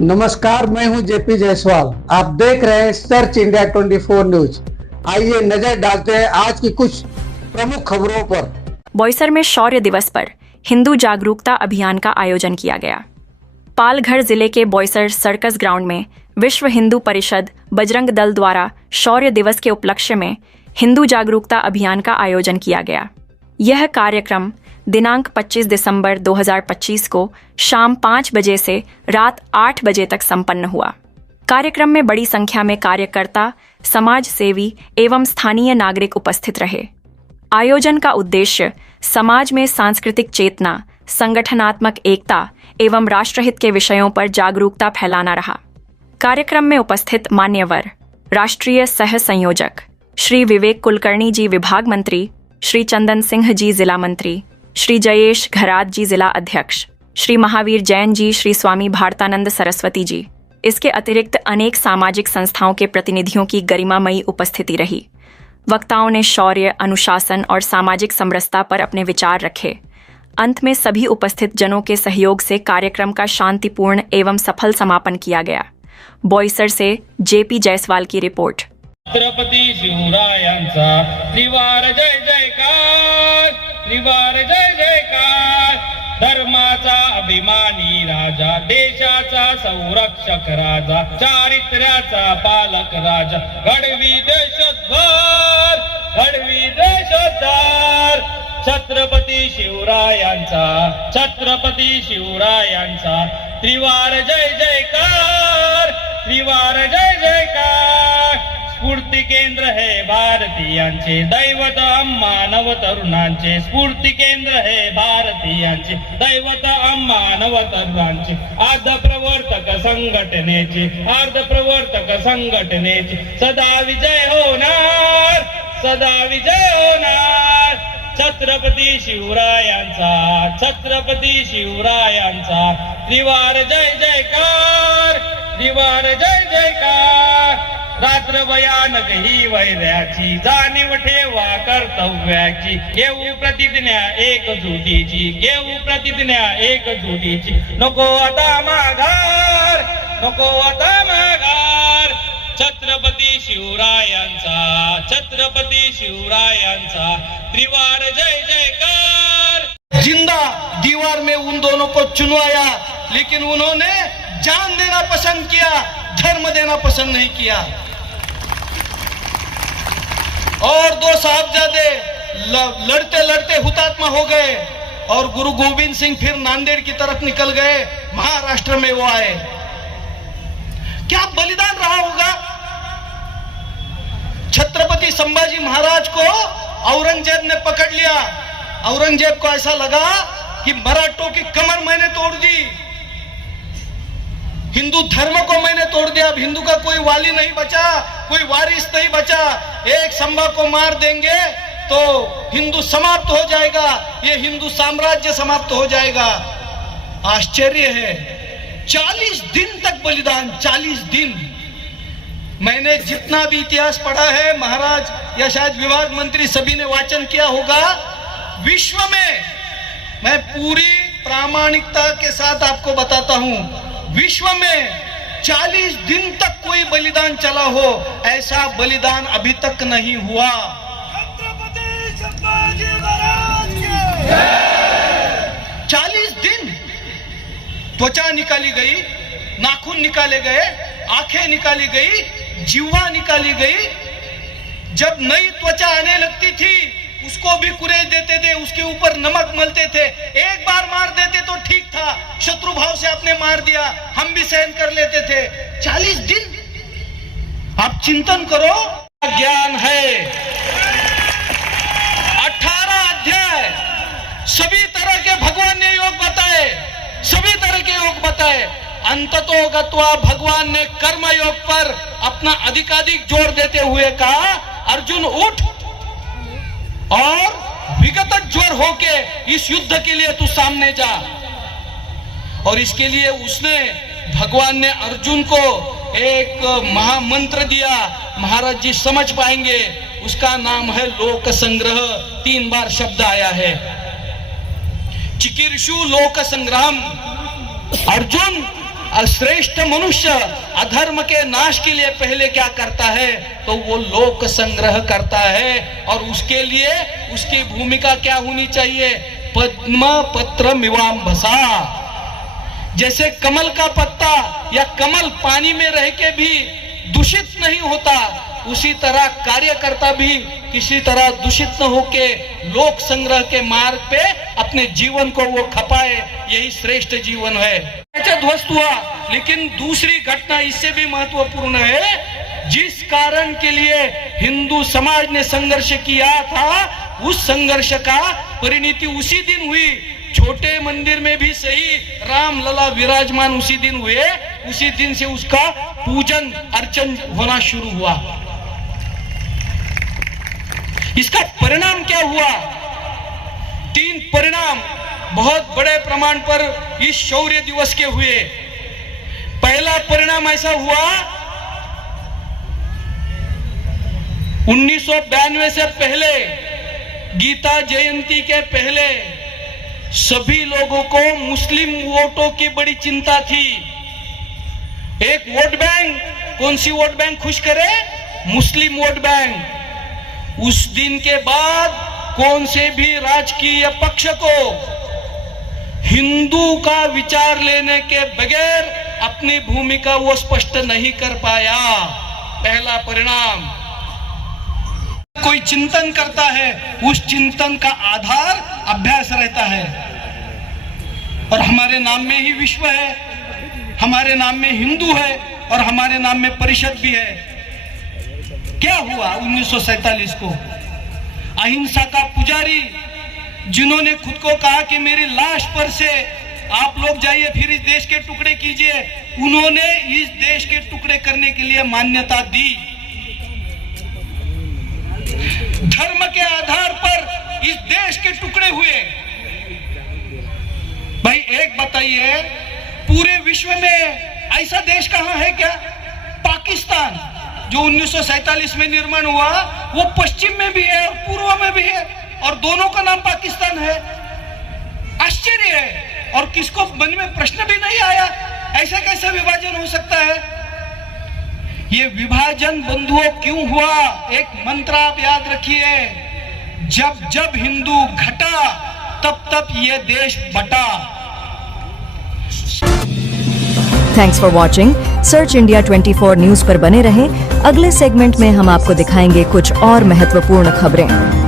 नमस्कार, मैं हूं जेपी जायसवाल। आप देख रहे हैं सर्च इंडिया 24 न्यूज। आइए नजर डालते हैं आज की कुछ प्रमुख खबरों पर। बोईसर में शौर्य दिवस पर हिंदू जागरूकता अभियान का आयोजन किया गया। पालघर जिले के बोईसर सर्कस ग्राउंड में विश्व हिंदू परिषद बजरंग दल द्वारा शौर्य दिवस के उपलक्ष्य में हिंदू जागरूकता अभियान का आयोजन किया गया। यह कार्यक्रम दिनांक 25 दिसंबर 2025 को शाम 5 बजे से रात 8 बजे तक संपन्न हुआ। कार्यक्रम में बड़ी संख्या में कार्यकर्ता, समाज सेवी एवं स्थानीय नागरिक उपस्थित रहे। आयोजन का उद्देश्य समाज में सांस्कृतिक चेतना, संगठनात्मक एकता एवं राष्ट्रहित के विषयों पर जागरूकता फैलाना रहा। कार्यक्रम में उपस्थित मान्यवर राष्ट्रीय सह संयोजक श्री विवेक कुलकर्णी जी विभाग मंत्री, श्री चंदन सिंह जी जिला मंत्री, श्री जयेश घरात जी जिला अध्यक्ष, श्री महावीर जैन जी, श्री स्वामी भारतानंद सरस्वती जी। इसके अतिरिक्त अनेक सामाजिक संस्थाओं के प्रतिनिधियों की गरिमामयी उपस्थिति रही। वक्ताओं ने शौर्य, अनुशासन और सामाजिक समरसता पर अपने विचार रखे। अंत में सभी उपस्थित जनों के सहयोग से कार्यक्रम का शांतिपूर्ण एवं सफल समापन किया गया। बोईसर से जेपी जायसवाल की रिपोर्ट। छत्रपती शिवरायांचा त्रिवार जय जयकार, त्रिवार जय जयकार। धर्माचा अभिमानी राजा, देशाचा संरक्षक राजा, चारित्र्याचा पालक राजा, घडवी देशोद्धार, घडवी देशोद्धार। छत्रपती शिवरायांचा, छत्रपती शिवरायांचा त्रिवार जय जयकार, त्रिवार जय जयकार। स्फूर्ती केंद्र है भारतीयांचे, दैवत अम्मा नवतरुणांचे। स्फूर्ती केंद्र है भारतीयांचे, दैवत अम्मा नवतरुणांचे। आर्धप्रवर्तक संघटनेचे, आर्धप्रवर्तक संघटनेचे सदा विजय होणार, सदा विजय होणार। छत्रपती शिवरायांचा, छत्रपती शिवरायांचा त्रिवार जय जयकार, त्रिवार जय जयकार। रात्र भयानक ही वैऱ्याची, जाणीव ठेवा कर्तव्याची। घेऊ प्रतिज्ञा एकजुटीची, घेऊ प्रतिज्ञा एकजुटीची। नको आता माघार, नको आता माघार। छत्रपती शिवरायांचा, छत्रपती शिवरायांचा त्रिवार जय जयकार। जिंदा दीवार में उन दोनों को चुनवाया, लेकिन उन्होंने जान देना पसंद किया, धर्म देना पसंद नहीं किया। और दो साहबजादे लड़ते लड़ते हुतात्मा हो गए और गुरु गोविंद सिंह फिर नांदेड़ की तरफ निकल गए। महाराष्ट्र में वो आए। क्या बलिदान रहा होगा? छत्रपति संभाजी महाराज को औरंगजेब ने पकड़ लिया। औरंगजेब को ऐसा लगा कि मराठों की कमर मैंने तोड़ दी, हिंदू धर्म को मैंने तोड़ दिया। अब हिंदू का कोई वाली नहीं बचा, कोई वारिस नहीं बचा। एक संभा को मार देंगे तो हिंदू समाप्त हो जाएगा, ये हिंदू साम्राज्य समाप्त हो जाएगा। आश्चर्य है, 40 दिन तक बलिदान, 40 दिन। मैंने जितना भी इतिहास पढ़ा है, महाराज या शायद विभाग मंत्री सभी ने वाचन किया होगा, विश्व में, मैं पूरी प्रामाणिकता के साथ आपको बताता हूं, विश्व में 40 दिन तक कोई बलिदान चला हो, ऐसा बलिदान अभी तक नहीं हुआ। छत्रपति संभाजी महाराज की जय। 40 दिन त्वचा निकाली गई, नाखून निकाले गए, आंखें निकाली गई, जिह्वा निकाली गई। जब नई त्वचा आने लगती थी उसको भी कुरेद देते थे, उसके ऊपर नमक मलते थे। एक बार मार देते तो ठीक था, शत्रु भाव से आपने मार दिया, हम भी सहन कर लेते थे। 40 दिन आप चिंतन करो। ज्ञान है 18 अध्याय, सभी तरह के भगवान ने योग बताए, सभी तरह के योग बताए। अंततो गत्वा भगवान ने कर्म योग पर अपना अधिकाधिक जोर देते हुए कहा, अर्जुन उठ और विगत ज्वर होके इस युद्ध के लिए तू सामने जा। और इसके लिए उसने, भगवान ने अर्जुन को एक महामंत्र दिया, महाराज जी समझ पाएंगे, उसका नाम है लोक संग्रह। 3 बार शब्द आया है, चिकीर्षु लोक संग्रहम। अर्जुन श्रेष्ठ मनुष्य अधर्म के नाश के लिए पहले क्या करता है, तो वो लोक संग्रह करता है। और उसके लिए उसकी भूमिका क्या होनी चाहिए, पद्म पत्र मिवाम्भसा। जैसे कमल का पत्ता या कमल पानी में रह के भी दूषित नहीं होता, उसी तरह कार्यकर्ता भी किसी तरह दूषित न होके लोक संग्रह के मार्ग पे अपने जीवन को वो खपाए, यही श्रेष्ठ जीवन है। ध्वस्त हुआ, लेकिन दूसरी घटना इससे भी महत्वपूर्ण है। जिस कारण के लिए हिंदू समाज ने संघर्ष किया था, उस संघर्ष का परिणति उसी दिन हुई। छोटे मंदिर में भी सही राम लला विराजमान उसी दिन हुए, उसी दिन से उसका पूजन अर्चन होना शुरू हुआ। इसका परिणाम क्या हुआ, 3 परिणाम बहुत बड़े प्रमाण पर इस शौर्य दिवस के हुए। पहला परिणाम ऐसा हुआ, 1992 से पहले, गीता जयंती के पहले सभी लोगों को मुस्लिम वोटों की बड़ी चिंता थी। एक वोट बैंक, कौन सी वोट बैंक खुश करे, मुस्लिम वोट बैंक। उस दिन के बाद कौन से भी राजकीय पक्ष को हिंदू का विचार लेने के बगैर अपनी भूमिका वो स्पष्ट नहीं कर पाया। पहला परिणाम, कोई चिंतन करता है, उस चिंतन का आधार अभ्यास रहता है। और हमारे नाम में ही विश्व है, हमारे नाम में हिंदू है और हमारे नाम में परिषद भी है। क्या हुआ 1947 को, अहिंसा का पुजारी जिन्होंने खुद को कहा कि मेरी लाश पर से आप लोग जाइए फिर इस देश के टुकड़े कीजिए, उन्होंने इस देश के टुकड़े करने के लिए मान्यता दी। धर्म के आधार पर इस देश के टुकड़े हुए। भाई एक बताइए, पूरे विश्व में ऐसा देश कहां है क्या? पाकिस्तान जो 1947 में निर्माण हुआ, वो पश्चिम में भी है और पूर्व में भी है, और दोनों का नाम पाकिस्तान है। आश्चर्य है, और किसको मन में प्रश्न भी नहीं आया ऐसा कैसे विभाजन हो सकता है? ये विभाजन बंधुओं क्यों हुआ? एक मंत्र आप याद रखिए, जब जब हिंदू घटा तब तब ये देश बटा। Thanks for watching. Search India 24 news पर बने रहें। अगले सेगमेंट में हम आपको दिखाएंगे कुछ और महत्वपूर्ण खबरें।